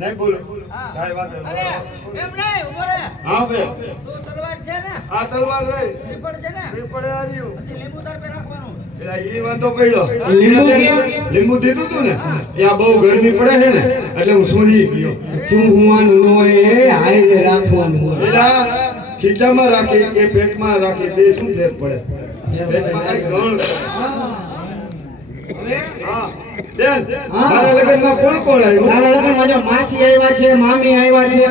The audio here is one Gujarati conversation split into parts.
નહીં બોલો કાઈ વાત નહીં. અરે એમ નહીં ઉભો રે. હા બે તો તલવાર છે ને? આ તલવાર રહી શ્રીફળ છે ને? શ્રીફળ આર્યું પછી લીંબુ તાર પે રાખવાનું. એલા ઈ વાંધો પડ્યો. લીંબુ ક્યાં? લીંબુ દીધું તું ને ત્યાં બહુ ગરમી પડે છે ને એટલે હું સૂઈ ગયો. ચૂહવાનું ન હોય એ હારે રાખવાનું હોય. એલા ખીચામાં રાખી કે પેટમાં રાખી બે શું ફેર પડે? પેટમાં કાંઈ ગણ. હા બેન મારા લગ્નમાં કોણ કોણ આવ્યું? તારા લગ્નમાં જો માછી આવ્યા છે, મામી આવ્યા છે.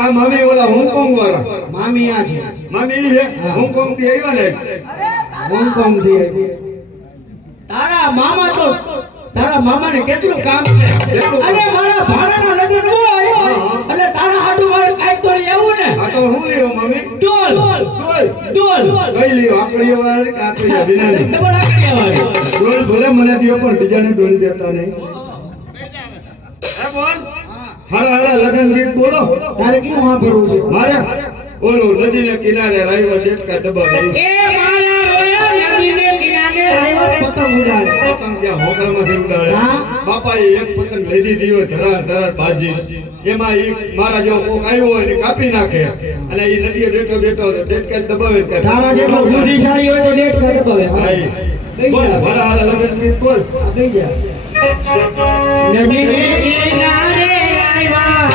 આ મામી ઓલા હોંગકોંગ વાળા મામી આ છે, મામી ઈ છે હોંગકોંગ થી આવ્યા ને. હોંગકોંગ થી. તારા મામાને કેટલું કામ છે. અને મારા ભાણાના લગ્ન હોય એટલે તારા હાટુ મારે કાઈ તો એવું ને. આ તો હું લ્યો મામી ડોલ ડોલ કઈ લ્યો આકડીઓ વાળી કે આકડીઓ વિનાની ડબલ આકડિયા વાળી. ડોલ ભલે મને દિયો પણ બીજાને ડોલ દેતા નહીં. હે બોલ હારા હારા લગન ગીત બોલો. તારે કેવું વાપરવું છે? મારે ઓલો નદીને કિનારે રાઈવા ડેટકા દબાવે એ મારા રોયા નદીને કિનારે રાઈવત પતંગ ઉડાડે. પતંગ ત્યાં હોકરમાંથી ઉડાડે. હા. બાપાએ એક પતંગ લઈ દીધી હોય ધરાર બાજી એમાં ઈ મારા જેવો કોક આવ્યો હોય ને કાપી નાખે અને ઈ નદીએ બેઠો ડેટકા દબાવે કે તારા જેટલો બુદ્ધિશાળી હોય તો ડેટ કરે હવે. ભાઈ બોલ હારા હારા લગન ગીત બોલ. કઈ જા. નદીને કિનારે રાઈવા